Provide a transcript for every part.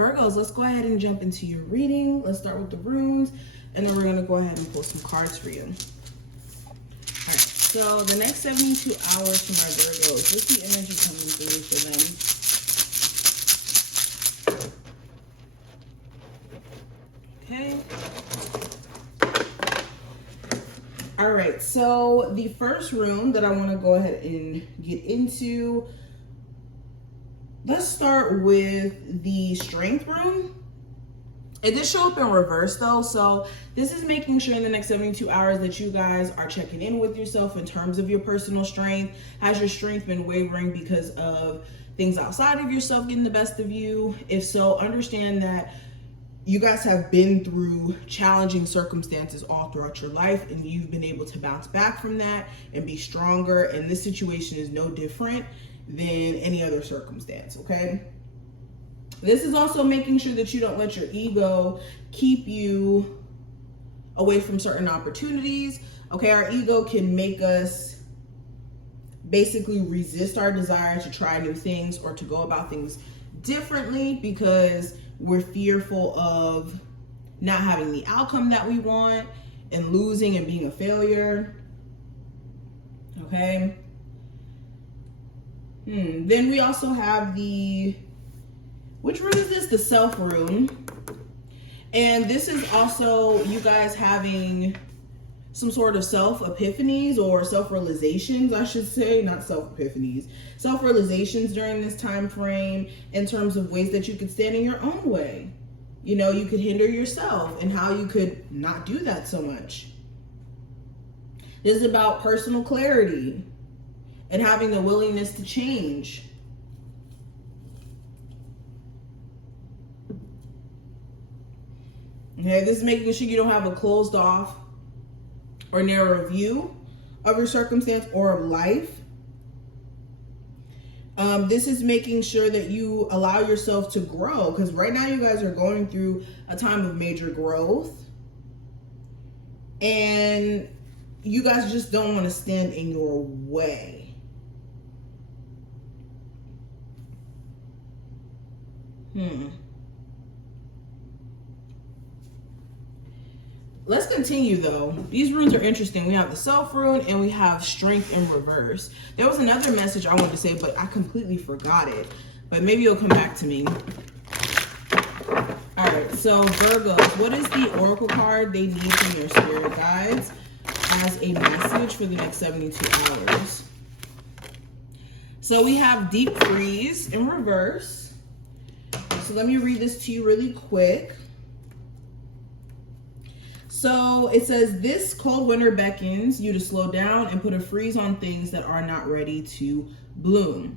Virgos, let's go ahead and jump into your reading. Let's start with the runes, and then we're going to go ahead and pull some cards for you. All right, so the next 72 hours for my Virgos, what's the energy coming through for them? Okay. All right, so the first rune that I want to go ahead and get into, let's start with the Strength rune. It did show up in reverse though, so this is making sure in the next 72 hours that you guys are checking in with yourself in terms of your personal strength. Has your strength been wavering because of things outside of yourself getting the best of you? If so, understand that you guys have been through challenging circumstances all throughout your life, and you've been able to bounce back from that and be stronger, and this situation is no different than any other circumstance, okay? This is also making sure that you don't let your ego keep you away from certain opportunities, okay? Our ego can make us basically resist our desire to try new things or to go about things differently because we're fearful of not having the outcome that we want and losing and being a failure, okay? Then we also have the, which rune is this? The Self rune. And this is also you guys having some sort of self-epiphanies or self-realizations, I should say, not self-epiphanies, self-realizations during this time frame in terms of ways that you could stand in your own way. You know, you could hinder yourself and how you could not do that so much. This is about personal clarity and having the willingness to change. Okay, this is making sure you don't have a closed off or narrow view of your circumstance or of life. This is making sure that you allow yourself to grow, because right now you guys are going through a time of major growth and you guys just don't want to stand in your way. Let's continue though. These runes are interesting. We have the Self rune and we have Strength in reverse. There was another message I wanted to say, but I completely forgot it. But maybe it'll come back to me. All right, so Virgos, what is the Oracle card they need from your spirit guides as a message for the next 72 hours? So we have Deep Freeze in reverse. So let me read this to you really quick. So it says, this cold winter beckons you to slow down and put a freeze on things that are not ready to bloom.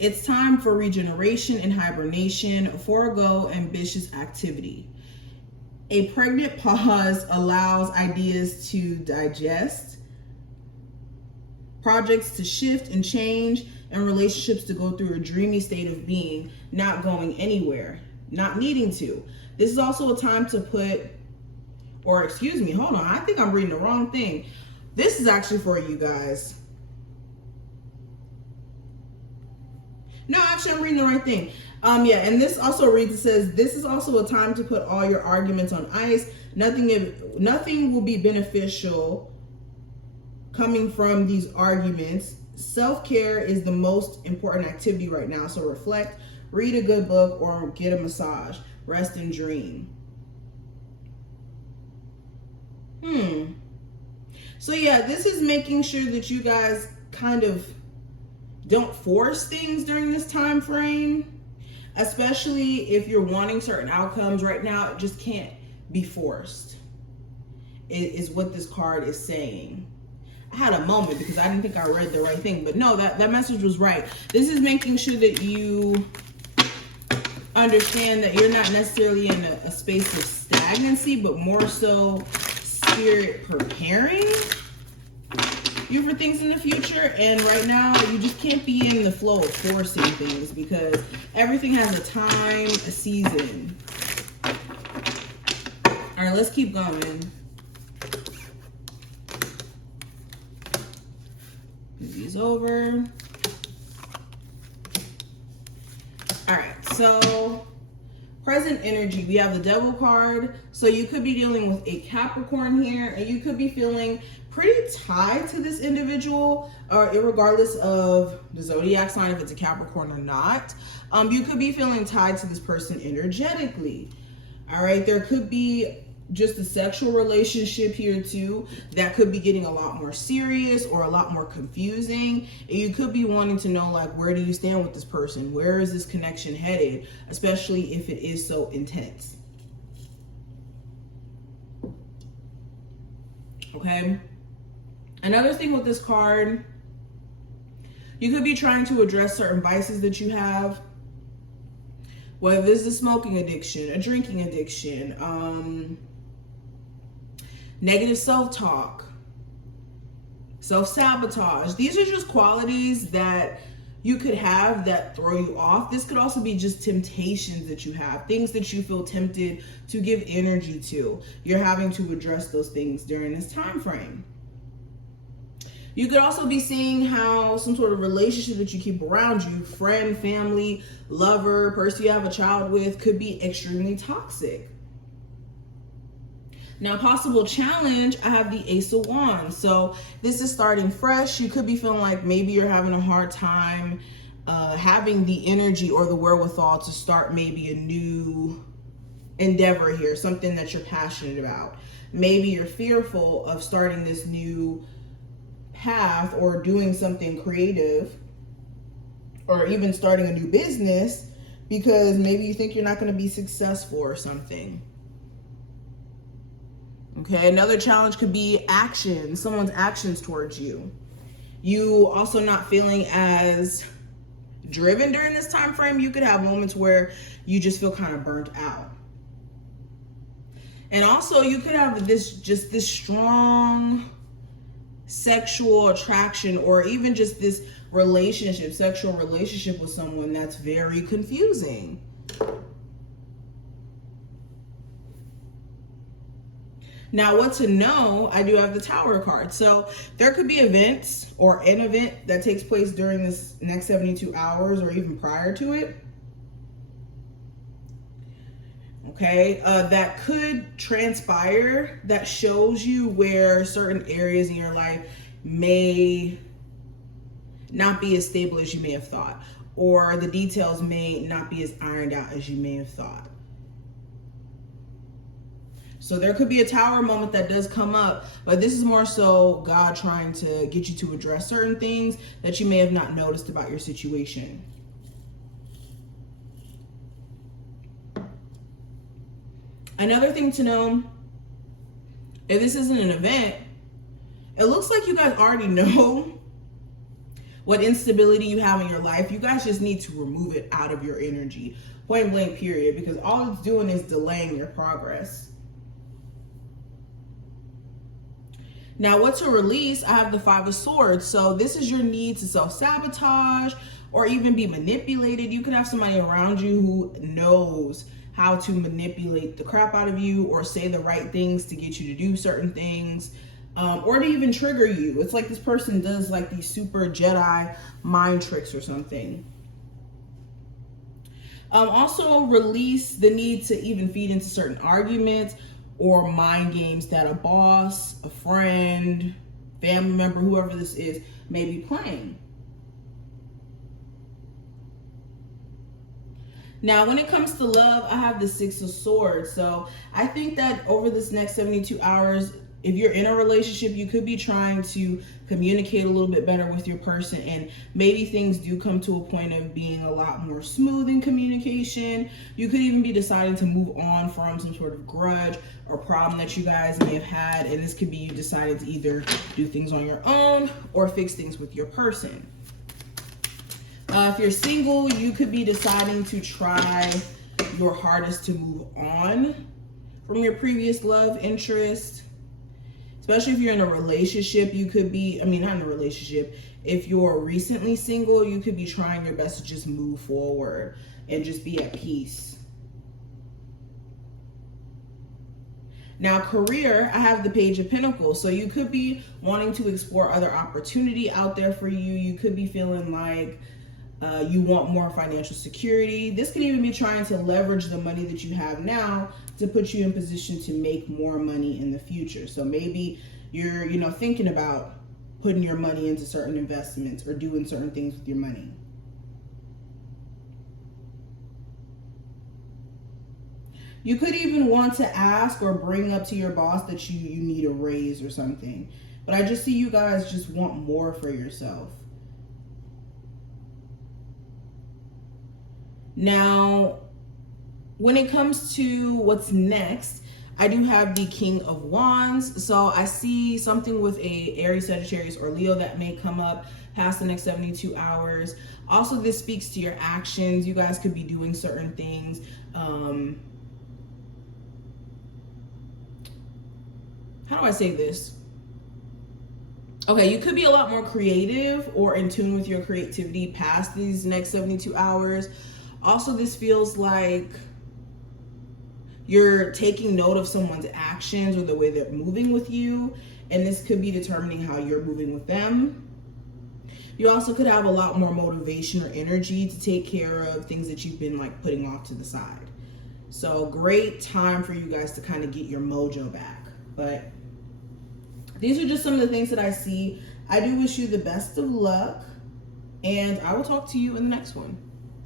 It's time for regeneration and hibernation. Forego ambitious activity. A pregnant pause allows ideas to digest, projects to shift and change, and relationships to go through a dreamy state of being, not going anywhere, not needing to. This is also a time to put, or excuse me, hold on, I think I'm reading the wrong thing. This is actually for you guys. No, actually I'm reading the right thing. Yeah, and this also reads, it says, this is also a time to put all your arguments on ice. Nothing will be beneficial coming from these arguments. Self-care is the most important activity right now. So reflect, read a good book, or get a massage. Rest and dream. So yeah, this is making sure that you guys kind of don't force things during this time frame, especially if you're wanting certain outcomes right now. It just can't be forced. It is what this card is saying. I had a moment because I didn't think I read the right thing, but no, that message was right. This is making sure that you understand that you're not necessarily in a space of stagnancy, but more so spirit preparing you for things in the future. And right now you just can't be in the flow of forcing things, because everything has a time, a season. All right, let's keep going. Move these over. All right, so Present energy, we have the Devil card. So you could be dealing with a Capricorn here, and you could be feeling pretty tied to this individual, regardless of the zodiac sign, if it's a Capricorn or not. You could be feeling tied to this person energetically. All right, there could be just a sexual relationship here too that could be getting a lot more serious or a lot more confusing. And you could be wanting to know, like, where do you stand with this person? Where is this connection headed? Especially if it is so intense. Okay. Another thing with this card, you could be trying to address certain vices that you have. Whether this is a smoking addiction, a drinking addiction, negative self-talk, self-sabotage. These are just qualities that you could have that throw you off. This could also be just temptations that you have, things that you feel tempted to give energy to. You're having to address those things during this time frame. You could also be seeing how some sort of relationship that you keep around you, friend, family, lover, person you have a child with, could be extremely toxic. Now, possible challenge, I have the Ace of Wands. So this is starting fresh. You could be feeling like maybe you're having a hard time having the energy or the wherewithal to start maybe a new endeavor here, something that you're passionate about. Maybe you're fearful of starting this new path or doing something creative or even starting a new business because maybe you think you're not going to be successful or something. Okay, another challenge could be action, someone's actions towards you. You also not feeling as driven during this time frame. You could have moments where you just feel kind of burnt out. And also you could have this strong sexual attraction or even just this relationship, sexual relationship with someone that's very confusing. Now, what to know, I do have the Tower card. So there could be events or an event that takes place during this next 72 hours or even prior to it. Okay, that could transpire that shows you where certain areas in your life may not be as stable as you may have thought, or the details may not be as ironed out as you may have thought. So there could be a Tower moment that does come up, but this is more so God trying to get you to address certain things that you may have not noticed about your situation. Another thing to know, if this isn't an event, it looks like you guys already know what instability you have in your life. You guys just need to remove it out of your energy, point blank period, because all it's doing is delaying your progress. Now, what to release, I have the Five of Swords. So this is your need to self-sabotage or even be manipulated. You could have somebody around you who knows how to manipulate the crap out of you or say the right things to get you to do certain things, or to even trigger you. It's like this person does like these super Jedi mind tricks or something. Also release the need to even feed into certain arguments or mind games that a boss, a friend, family member, whoever this is, may be playing. Now, when it comes to love, I have the Six of Swords. So I think that over this next 72 hours, if you're in a relationship, you could be trying to communicate a little bit better with your person, and maybe things do come to a point of being a lot more smooth in communication. You could even be deciding to move on from some sort of grudge or problem that you guys may have had, and this could be you deciding to either do things on your own or fix things with your person. If you're single, you could be deciding to try your hardest to move on from your previous love interest. Especially if you're in a relationship, you could be, not in a relationship. If you're recently single, you could be trying your best to just move forward and just be at peace. Now, career, I have the Page of Pentacles. So you could be wanting to explore other opportunity out there for you. You could be feeling like You want more financial security. This could even be trying to leverage the money that you have now to put you in position to make more money in the future. So maybe you're, thinking about putting your money into certain investments or doing certain things with your money. You could even want to ask or bring up to your boss that you need a raise or something. But I just see you guys just want more for yourself. Now, when it comes to what's next, I do have the King of Wands. So I see something with a Aries, Sagittarius, or Leo that may come up past the next 72 hours. Also, this speaks to your actions. You guys could be doing certain things. How do I say this? Okay, you could be a lot more creative or in tune with your creativity past these next 72 hours. Also, this feels like you're taking note of someone's actions or the way they're moving with you, and this could be determining how you're moving with them. You also could have a lot more motivation or energy to take care of things that you've been like putting off to the side. So great time for you guys to kind of get your mojo back. But these are just some of the things that I see. I do wish you the best of luck, and I will talk to you in the next one.